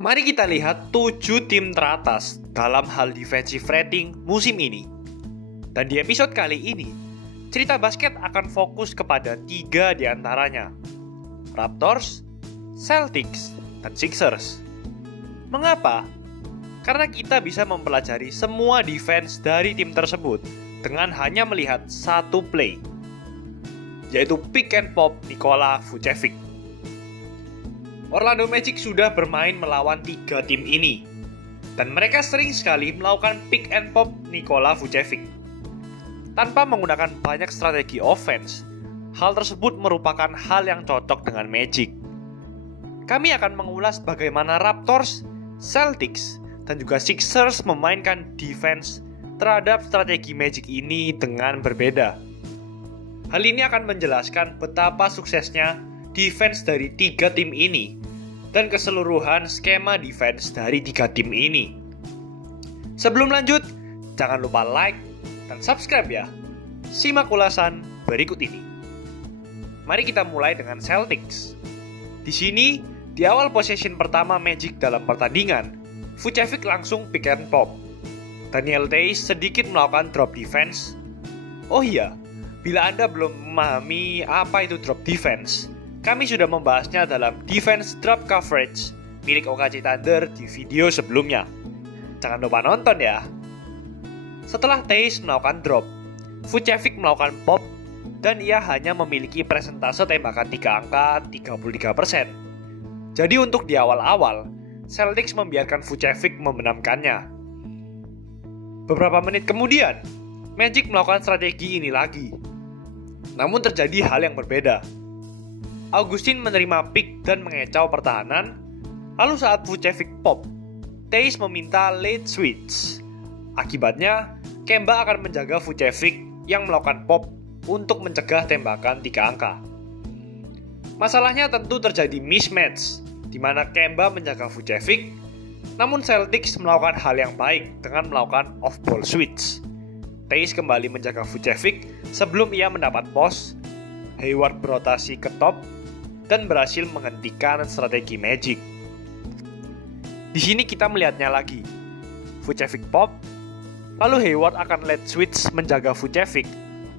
Mari kita lihat 7 tim teratas dalam hal defensive rating musim ini. Dan di episode kali ini, cerita basket akan fokus kepada 3 di antaranya: Raptors, Celtics, dan Sixers. Mengapa? Karena kita bisa mempelajari semua defense dari tim tersebut dengan hanya melihat satu play, yaitu pick and pop Nikola Vucevic. Orlando Magic sudah bermain melawan 3 tim ini, dan mereka sering sekali melakukan pick and pop Nikola Vucevic. Tanpa menggunakan banyak strategi offense, hal tersebut merupakan hal yang cocok dengan Magic. Kami akan mengulas bagaimana Raptors, Celtics, dan juga Sixers memainkan defense terhadap strategi Magic ini dengan berbeda. Hal ini akan menjelaskan betapa suksesnya defense dari 3 tim ini dan keseluruhan skema defense dari 3 tim ini. Sebelum lanjut, jangan lupa like dan subscribe ya. Simak ulasan berikut ini. Mari kita mulai dengan Celtics. Di sini, di awal possession pertama Magic dalam pertandingan, Vucevic langsung pick and pop. Daniel Theis sedikit melakukan drop defense. Oh iya, bila Anda belum memahami apa itu drop defense, kami sudah membahasnya dalam Defense Drop Coverage milik OKC Thunder di video sebelumnya. Jangan lupa nonton ya. Setelah Theis melakukan drop, Vucevic melakukan pop dan ia hanya memiliki persentase tembakan 3 angka 33%. Jadi untuk di awal-awal, Celtics membiarkan Vucevic membenamkannya. Beberapa menit kemudian, Magic melakukan strategi ini lagi. Namun terjadi hal yang berbeda. Augustin menerima pick dan mengecau pertahanan. Lalu saat Vucevic pop, Theis meminta late switch. Akibatnya, Kemba akan menjaga Vucevic yang melakukan pop untuk mencegah tembakan 3 angka. Masalahnya tentu terjadi mismatch, di mana Kemba menjaga Vucevic, namun Celtics melakukan hal yang baik dengan melakukan off-ball switch. Theis kembali menjaga Vucevic sebelum ia mendapat post. Hayward berotasi ke top dan berhasil menghentikan strategi Magic. Di sini kita melihatnya lagi. Vucevic pop, lalu Hayward akan late switch menjaga Vucevic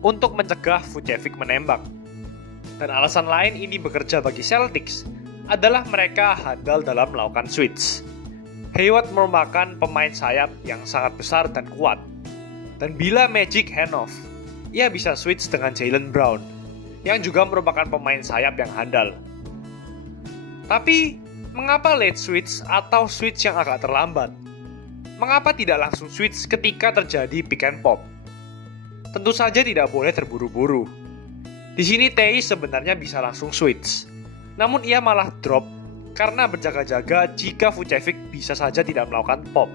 untuk mencegah Vucevic menembak. Dan alasan lain ini bekerja bagi Celtics adalah mereka handal dalam melakukan switch. Hayward merupakan pemain sayap yang sangat besar dan kuat. Dan bila Magic handoff, ia bisa switch dengan Jaylen Brown, yang juga merupakan pemain sayap yang handal. Tapi, mengapa late switch atau switch yang agak terlambat? Mengapa tidak langsung switch ketika terjadi pick and pop? Tentu saja tidak boleh terburu-buru. Di sini Theis sebenarnya bisa langsung switch, namun ia malah drop karena berjaga-jaga jika Vucevic bisa saja tidak melakukan pop.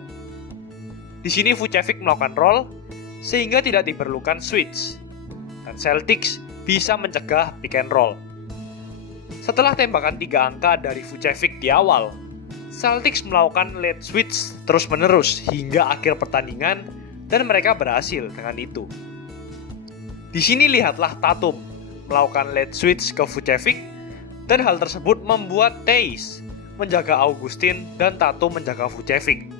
Di sini Vucevic melakukan roll sehingga tidak diperlukan switch, dan Celtics bisa mencegah pick and roll. Setelah tembakan 3 angka dari Vucevic di awal, Celtics melakukan late switch terus-menerus hingga akhir pertandingan dan mereka berhasil dengan itu. Di sini lihatlah Tatum melakukan late switch ke Vucevic dan hal tersebut membuat Theis menjaga Augustin dan Tatum menjaga Vucevic.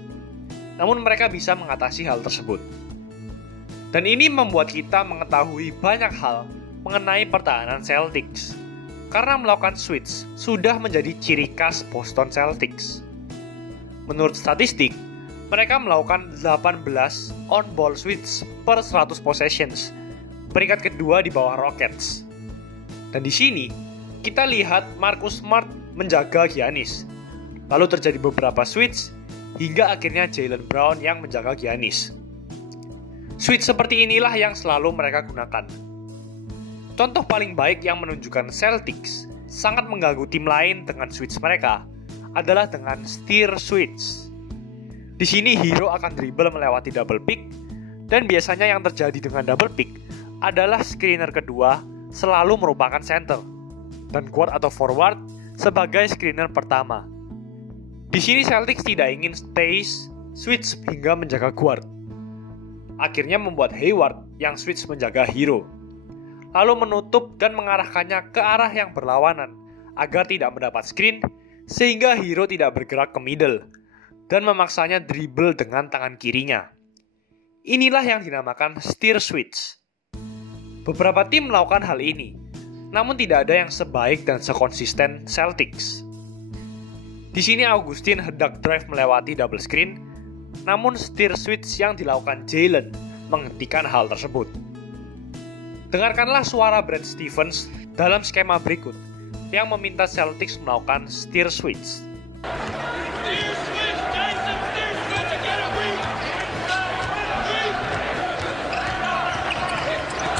Namun mereka bisa mengatasi hal tersebut. Dan ini membuat kita mengetahui banyak hal mengenai pertahanan Celtics, karena melakukan switch sudah menjadi ciri khas Boston Celtics. Menurut statistik, mereka melakukan 18 on-ball switch per 100 possessions, peringkat kedua di bawah Rockets. Dan di sini, kita lihat Marcus Smart menjaga Giannis. Lalu terjadi beberapa switch, hingga akhirnya Jaylen Brown yang menjaga Giannis. Switch seperti inilah yang selalu mereka gunakan. Contoh paling baik yang menunjukkan Celtics sangat mengganggu tim lain dengan switch mereka adalah dengan steer switch. Di sini hero akan dribble melewati double pick, dan biasanya yang terjadi dengan double pick adalah screener kedua selalu merupakan center, dan guard atau forward sebagai screener pertama. Di sini Celtics tidak ingin Theis switch hingga menjaga guard. Akhirnya membuat Hayward yang switch menjaga hero, lalu menutup dan mengarahkannya ke arah yang berlawanan agar tidak mendapat screen sehingga hero tidak bergerak ke middle dan memaksanya dribble dengan tangan kirinya. Inilah yang dinamakan steer switch. Beberapa tim melakukan hal ini, namun tidak ada yang sebaik dan sekonsisten Celtics. Di sini Augustin hendak drive melewati double screen, namun steer switch yang dilakukan Jalen menghentikan hal tersebut. Dengarkanlah suara Brad Stevens dalam skema berikut yang meminta Celtics melakukan steer switch.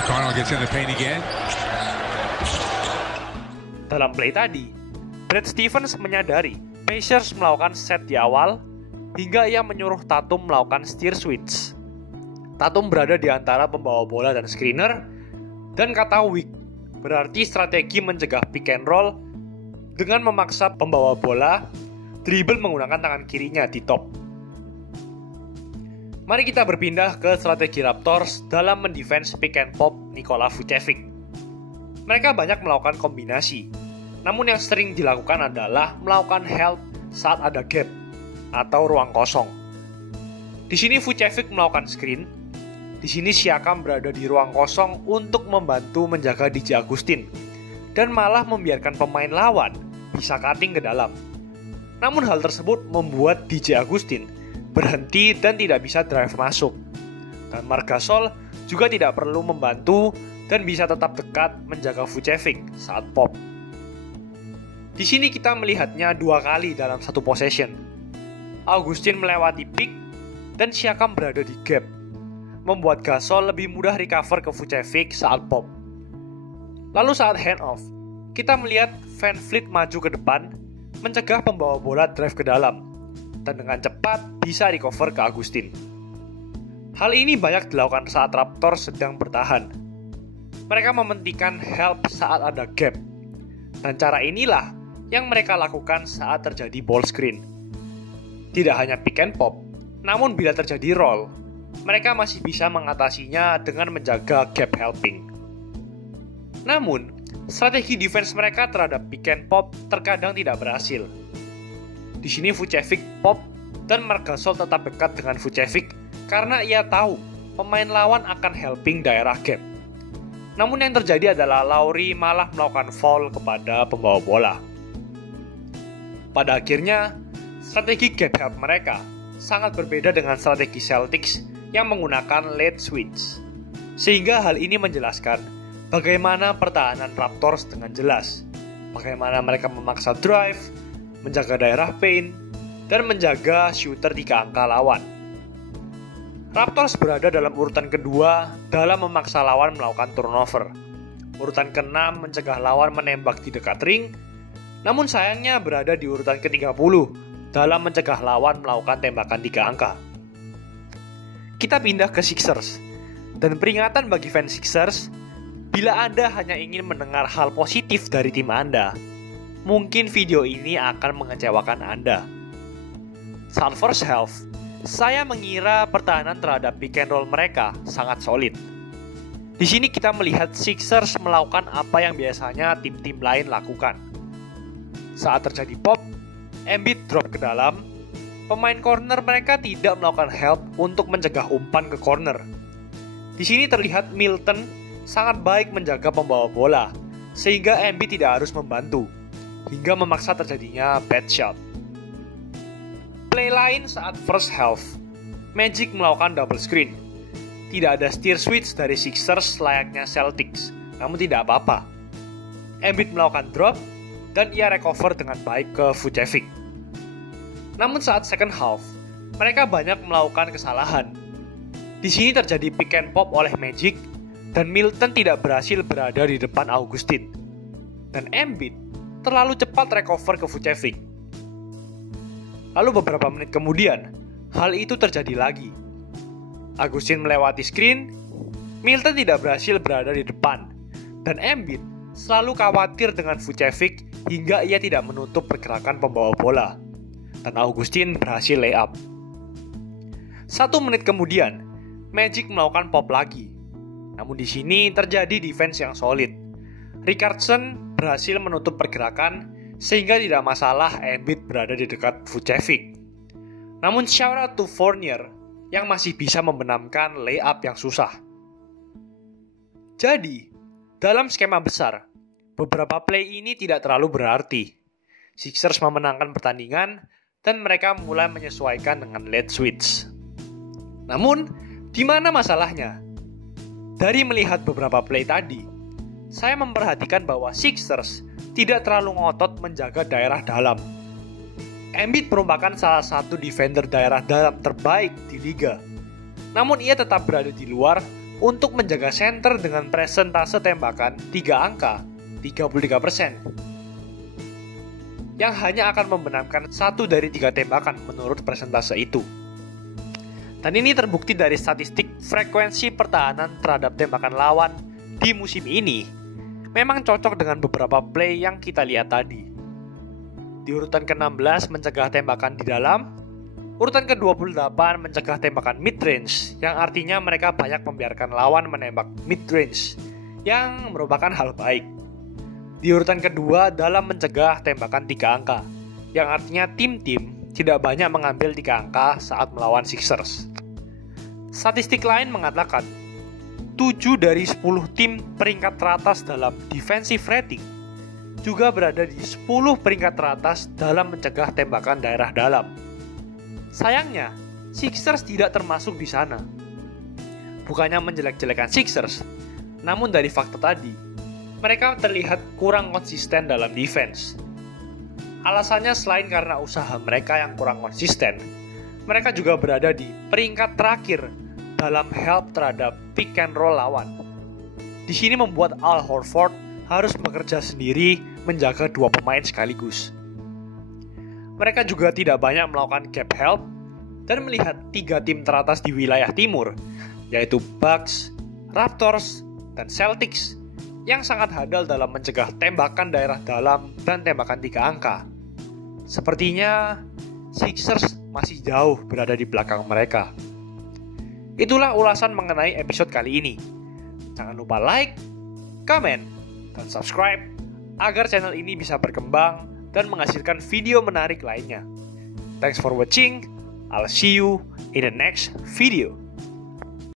Connell gets in the paint again. Dalam play tadi, Brad Stevens menyadari Pacers melakukan set di awal hingga ia menyuruh Tatum melakukan steer switch. Tatum berada di antara pembawa bola dan screener, dan kata weak berarti strategi mencegah pick and roll dengan memaksa pembawa bola dribble menggunakan tangan kirinya di top. Mari kita berpindah ke strategi Raptors dalam mendefense pick and pop Nikola Vucevic. Mereka banyak melakukan kombinasi, namun yang sering dilakukan adalah melakukan help saat ada gap atau ruang kosong. Di sini Vucevic melakukan screen. Di sini Siakam berada di ruang kosong untuk membantu menjaga DJ Augustin dan malah membiarkan pemain lawan bisa cutting ke dalam. Namun hal tersebut membuat DJ Augustin berhenti dan tidak bisa drive masuk. Dan Marc Gasol juga tidak perlu membantu dan bisa tetap dekat menjaga Vucevic saat pop. Di sini kita melihatnya dua kali dalam satu possession. Augustin melewati pick dan Siakam berada di gap, membuat Gasol lebih mudah recover ke Vucevic saat pop. Lalu saat handoff, kita melihat VanVleet maju ke depan, mencegah pembawa bola drive ke dalam, dan dengan cepat bisa recover ke Augustin. Hal ini banyak dilakukan saat Raptors sedang bertahan. Mereka mementingkan help saat ada gap, dan cara inilah yang mereka lakukan saat terjadi ball screen. Tidak hanya pick and pop, namun bila terjadi roll, mereka masih bisa mengatasinya dengan menjaga gap helping. Namun, strategi defense mereka terhadap pick and pop terkadang tidak berhasil. Di sini Vucevic pop dan Marc Gasol tetap dekat dengan Vucevic karena ia tahu pemain lawan akan helping daerah gap. Namun yang terjadi adalah Lowry malah melakukan foul kepada pembawa bola. Pada akhirnya, strategi gap help mereka sangat berbeda dengan strategi Celtics yang menggunakan late switch. Sehingga hal ini menjelaskan bagaimana pertahanan Raptors dengan jelas, bagaimana mereka memaksa drive, menjaga daerah paint, dan menjaga shooter 3 angka lawan. Raptors berada dalam urutan kedua dalam memaksa lawan melakukan turnover. Urutan ke-6 mencegah lawan menembak di dekat ring, namun sayangnya berada di urutan ke-30 dalam mencegah lawan melakukan tembakan 3 angka. Kita pindah ke Sixers, dan peringatan bagi fans Sixers, bila Anda hanya ingin mendengar hal positif dari tim Anda, mungkin video ini akan mengecewakan Anda. Saat first half, saya mengira pertahanan terhadap pick and roll mereka sangat solid. Di sini kita melihat Sixers melakukan apa yang biasanya tim-tim lain lakukan. Saat terjadi pop, Embiid drop ke dalam, pemain corner mereka tidak melakukan help untuk mencegah umpan ke corner. Di sini terlihat Milton sangat baik menjaga pembawa bola, sehingga Embiid tidak harus membantu, hingga memaksa terjadinya bad shot. Play lain saat first half, Magic melakukan double screen. Tidak ada steer switch dari Sixers layaknya Celtics, namun tidak apa-apa. Embiid melakukan drop, dan ia recover dengan baik ke Vucevic. Namun saat second half, mereka banyak melakukan kesalahan. Di sini terjadi pick and pop oleh Magic, dan Milton tidak berhasil berada di depan Augustin. Dan Embiid terlalu cepat recover ke Vucevic. Lalu beberapa menit kemudian, hal itu terjadi lagi. Augustin melewati screen, Milton tidak berhasil berada di depan, dan Embiid selalu khawatir dengan Vucevic hingga ia tidak menutup pergerakan pembawa bola. Dan Augustin berhasil layup. 1 menit kemudian, Magic melakukan pop lagi. Namun di sini terjadi defense yang solid. Richardson berhasil menutup pergerakan sehingga tidak masalah Embiid berada di dekat Vucevic. Namun shout out to Fournier yang masih bisa membenamkan layup yang susah. Jadi, dalam skema besar, beberapa play ini tidak terlalu berarti. Sixers memenangkan pertandingan dan mereka mulai menyesuaikan dengan late switch. Namun, di mana masalahnya? Dari melihat beberapa play tadi, saya memperhatikan bahwa Sixers tidak terlalu ngotot menjaga daerah dalam. Embiid merupakan salah satu defender daerah dalam terbaik di liga. Namun ia tetap berada di luar untuk menjaga center dengan persentase tembakan 3 angka, 33%. Yang hanya akan membenamkan 1 dari 3 tembakan menurut persentase itu. Dan ini terbukti dari statistik frekuensi pertahanan terhadap tembakan lawan di musim ini. Memang cocok dengan beberapa play yang kita lihat tadi. Di urutan ke-16 mencegah tembakan di dalam, urutan ke-28 mencegah tembakan mid-range, yang artinya mereka banyak membiarkan lawan menembak mid-range, yang merupakan hal baik. Di urutan kedua dalam mencegah tembakan 3 angka, yang artinya tim-tim tidak banyak mengambil 3 angka saat melawan Sixers. Statistik lain mengatakan, 7 dari 10 tim peringkat teratas dalam defensive rating juga berada di 10 peringkat teratas dalam mencegah tembakan daerah dalam. Sayangnya, Sixers tidak termasuk di sana. Bukannya menjelek-jelekan Sixers, namun dari fakta tadi, mereka terlihat kurang konsisten dalam defense. Alasannya selain karena usaha mereka yang kurang konsisten, mereka juga berada di peringkat terakhir dalam help terhadap pick and roll lawan. Di sini membuat Al Horford harus bekerja sendiri menjaga 2 pemain sekaligus. Mereka juga tidak banyak melakukan gap help dan melihat 3 tim teratas di wilayah timur, yaitu Bucks, Raptors, dan Celtics, yang sangat handal dalam mencegah tembakan daerah dalam dan tembakan 3 angka. Sepertinya Sixers masih jauh berada di belakang mereka. Itulah ulasan mengenai episode kali ini. Jangan lupa like, comment, dan subscribe agar channel ini bisa berkembang dan menghasilkan video menarik lainnya. Thanks for watching. I'll see you in the next video.